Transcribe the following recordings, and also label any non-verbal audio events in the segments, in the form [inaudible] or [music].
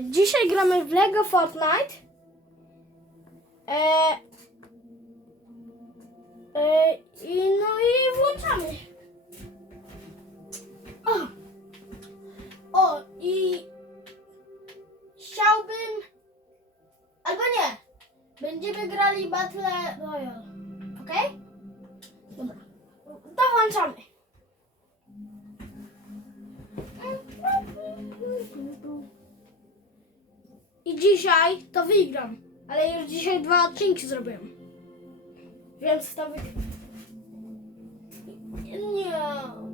dzisiaj gramy w Lego Fortnite. E, e, I no i włączamy. O, o i chciałbym, albo nie, będziemy grali Battle Royale, ok? Dobra, to włączamy. I dzisiaj to wygram. Ale już dzisiaj dwa odcinki zrobiłem. Więc to wygram. Nie.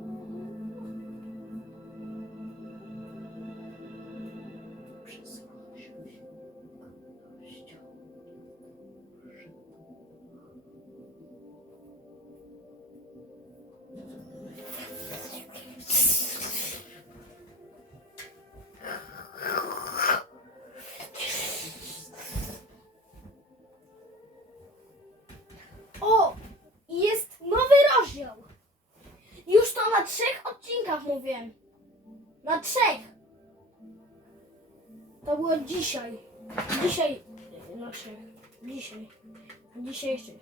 Mówiłem. Na trzech. To było dzisiaj. Dzisiaj na trzech. Dzisiaj. Dzisiejszych.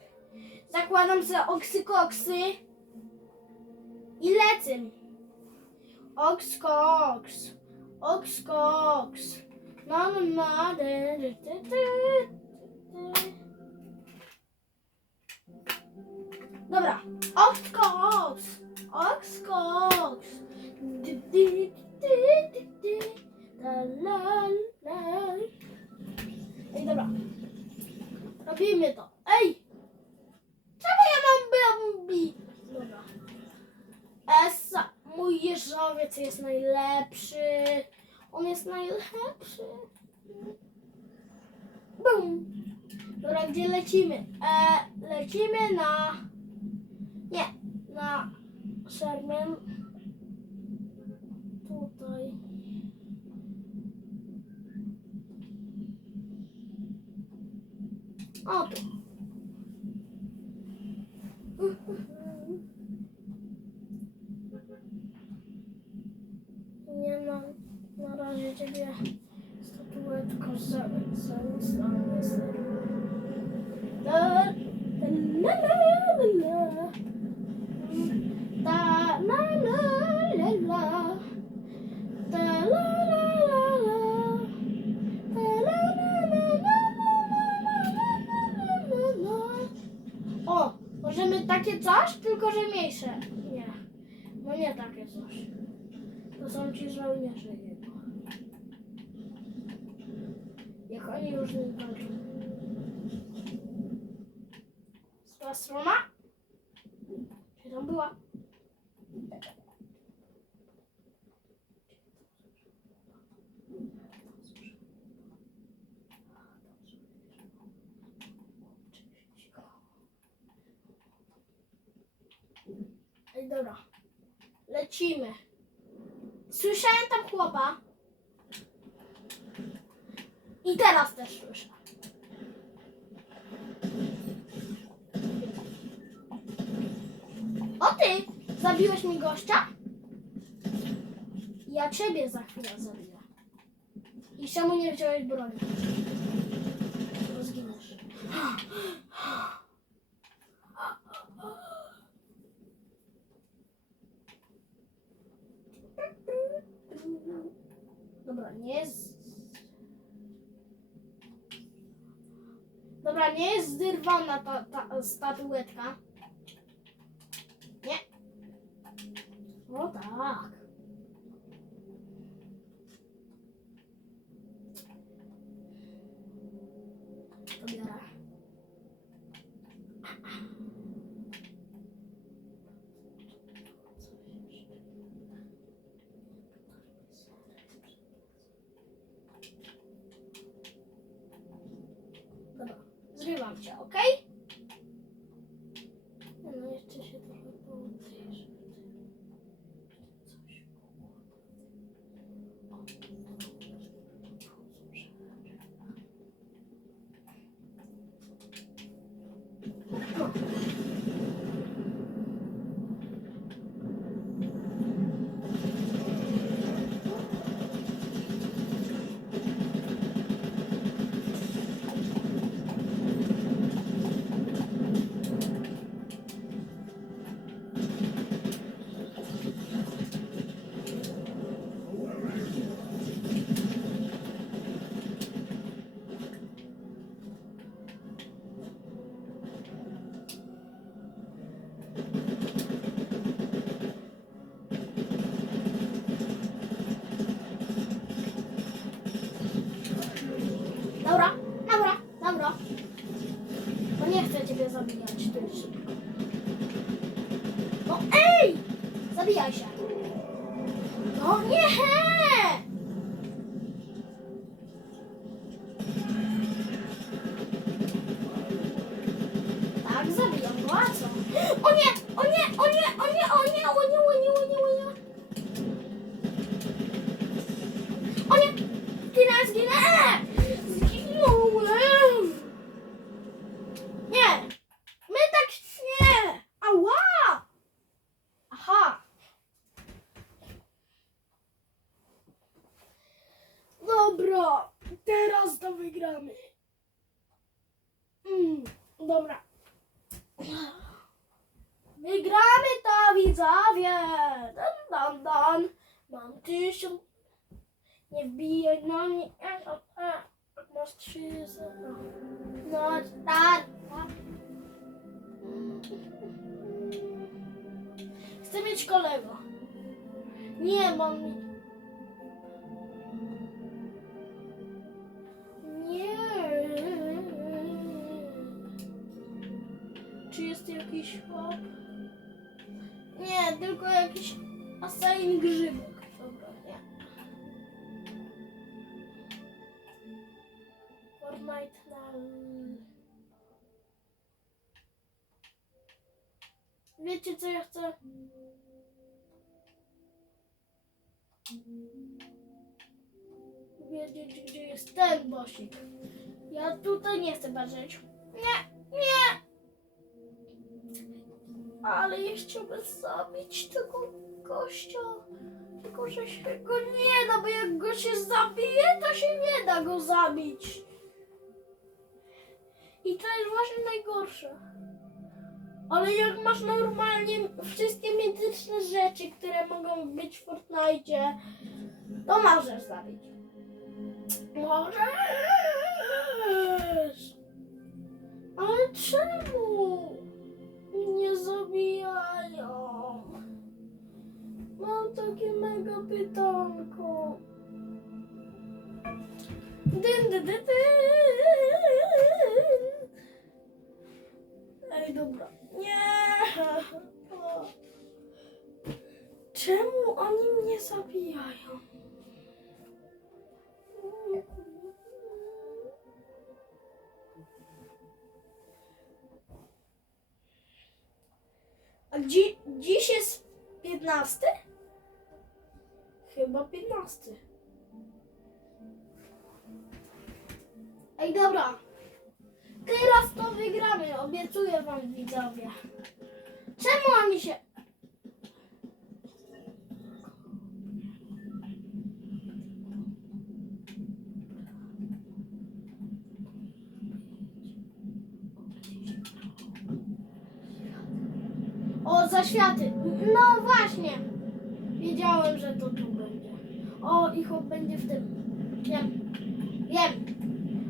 Zakładam sobie oksy-koksy i lecę. Oks koks. Oks koks. No, no, no. Dobra. Oks. La. Ej, dobra. Robimy to. Ej! Czemu ja mam bombi? Dobra. Esa, mój jeżowiec jest najlepszy. On jest najlepszy. Bum. Dobra, gdzie lecimy? E, lecimy na... Nie, na Sherman. Tutaj. O. coś, tylko że mniejsze. Nie, no nie takie coś. To są ci żołnierze jego. Jak oni już nie walczą. Zła strona? Czy tam była? Ej, dobra. Lecimy. Słyszałem tam chłopa. I teraz też słyszę. O ty! Zabiłeś mi gościa? Ja ciebie za chwilę zabiję. I czemu nie wziąłeś broni? Bo. [gasps] [gasps] [gasps] Dobra, nie jest... Dobra, nie jest zerwana ta, ta statuetka. Nie. O tak. Dobra, dobra, dobra. Bo nie chcę ciebie zabijać tym szybko. No ej! Zabijaj się. No nie! O nie, o nie, o nie, o nie, o nie, o nie, o nie, o nie, o nie. O nie! Zginę, zginę! Zginąłem! Nie! My tak nie! Ała! Aha! Dobra, teraz to wygramy. Mm, dobra. Wygramy to, widzowie! Dan, dan, dan. Mam tysiąc... Nie wbijaj na mnie. Masz trzy zero. No, tak. Chcę mieć kolego. Nie mam. Nie. Fortnite na... Wiecie co ja chcę? Wiedzieć gdzie jest ten bosik. Ja tutaj nie chcę patrzeć. Nie, nie! Ale ja chciałbym zabić tego gościa. Tylko, że się go nie da, bo jak go się zabije, to się nie da go zabić. I to jest właśnie najgorsze. Ale jak masz normalnie wszystkie mityczne rzeczy, które mogą być w Fortnite, to możesz zabić. Możesz! Ale czemu nie zabijają? Mam takie mega pytanko. Dyn, dyn, dyn, dyn. A dzi- dziś jest 15? Chyba 15. Ej, dobra. Teraz to wygramy, obiecuję wam widzowie. Czemu oni się... O, zaświaty. No właśnie. Wiedziałem, że to tu będzie. O, i chłop będzie w tym. Wiem. Wiem.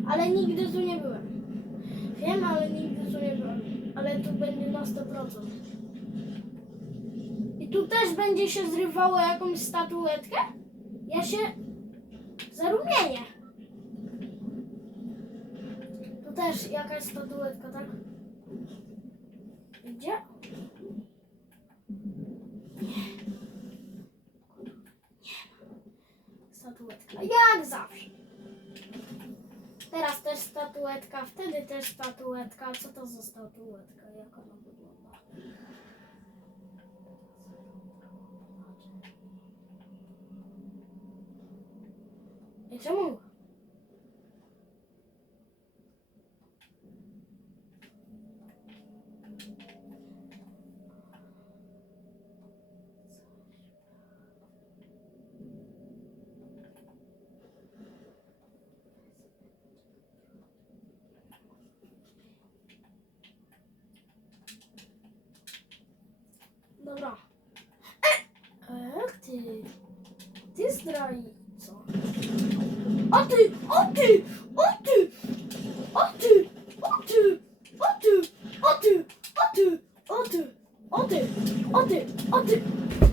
Ale nigdy tu nie byłem. Wiem, ale nigdy tu nie byłem. Ale tu będzie na 100%. I tu też będzie się zrywało jakąś statuetkę? Ja się zarumienię. Tu też jakaś statuetka, tak? Gdzie? Statuetka. Jak zawsze. Teraz też statuetka, wtedy też statuetka. Co to za statuetka? Jak ona wygląda? I czemu? Dobra. E, e, ty. Ty zdrajco. O ty! O ty! O ty! O ty! O ty! O ty! O ty! O ty! O ty! O ty! O ty! O ty! Nie!